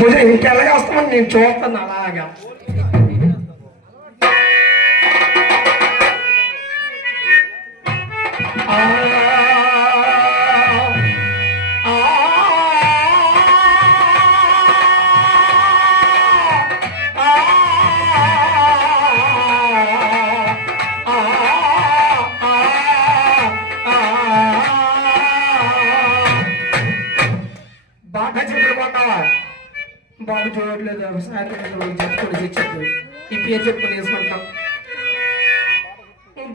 భుజం ఇంకెలాగా వస్తామని నేను చూస్తాను అలాగా. బాబు చూడట్లేదు ఒకసారి చెప్పుకొని తెచ్చాడు. ఈ పేరు చెప్పుకొని వేసుకుంటాం.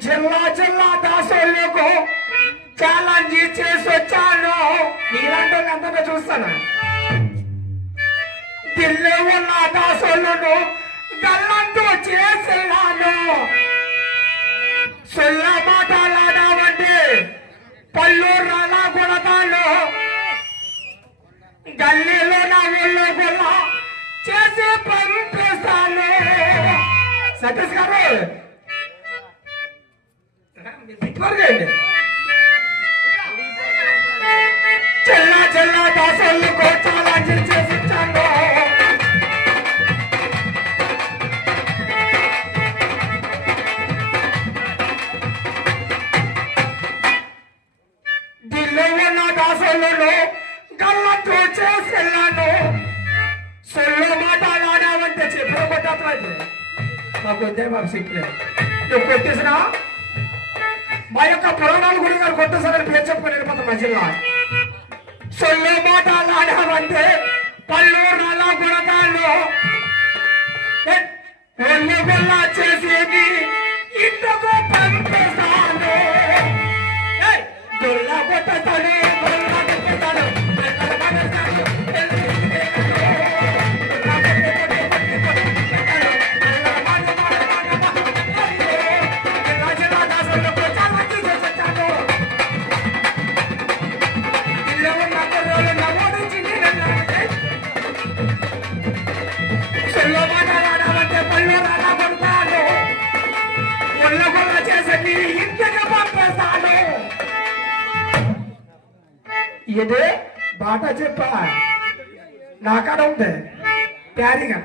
జిల్లా జిల్లా దాసోళ్ళకు ఛాలెంజ్ చేసి వచ్చాను. మీలాంటి అందరినీ చూస్తాను. ఢిల్లీ ఉన్న దాసోళ్ళను గల్లంటూ చేసినాను. సొల్ల మాటలాడావంటే పళ్ళు రాలా కొడతాను. గల్లీలో నా ఊళ్ళో కూడా చేసి పంపిస్తాను. సతీష్ గారు చెల్లా చెల్లా దాసోళ్ళకు ఛాలెంజ్ చేసి ఇచ్చాను. ఢిల్లీ ఉన్న దాసోళ్ళను గల్లంటూ చేసిన్నాను. సొల్లు మాటలాడావంటే చెప్పిన కొట్టట్లేదు. మాకు వద్దే మాకు చెప్పలేదు. నువ్వు కొట్టేసినా మా యొక్క పురాణాల గురించి గారు కొట్టేసారని పేరు చెప్పుకొని వెళ్ళిపోతాం మధ్యలో. సొల్లు మాటలాడావంటే పళ్ళు రాలా గుణగాళ్ళు ఒళ్ళు బిల్ల చేసేది ఇంతకు పంపిస్తాను. దొల్ల కొట్టేస్తాడు, దొల్ల కొట్టేస్తాడు. ఇదే బాట చెప్పా నాకాడ ఉంది ప్యారిగా.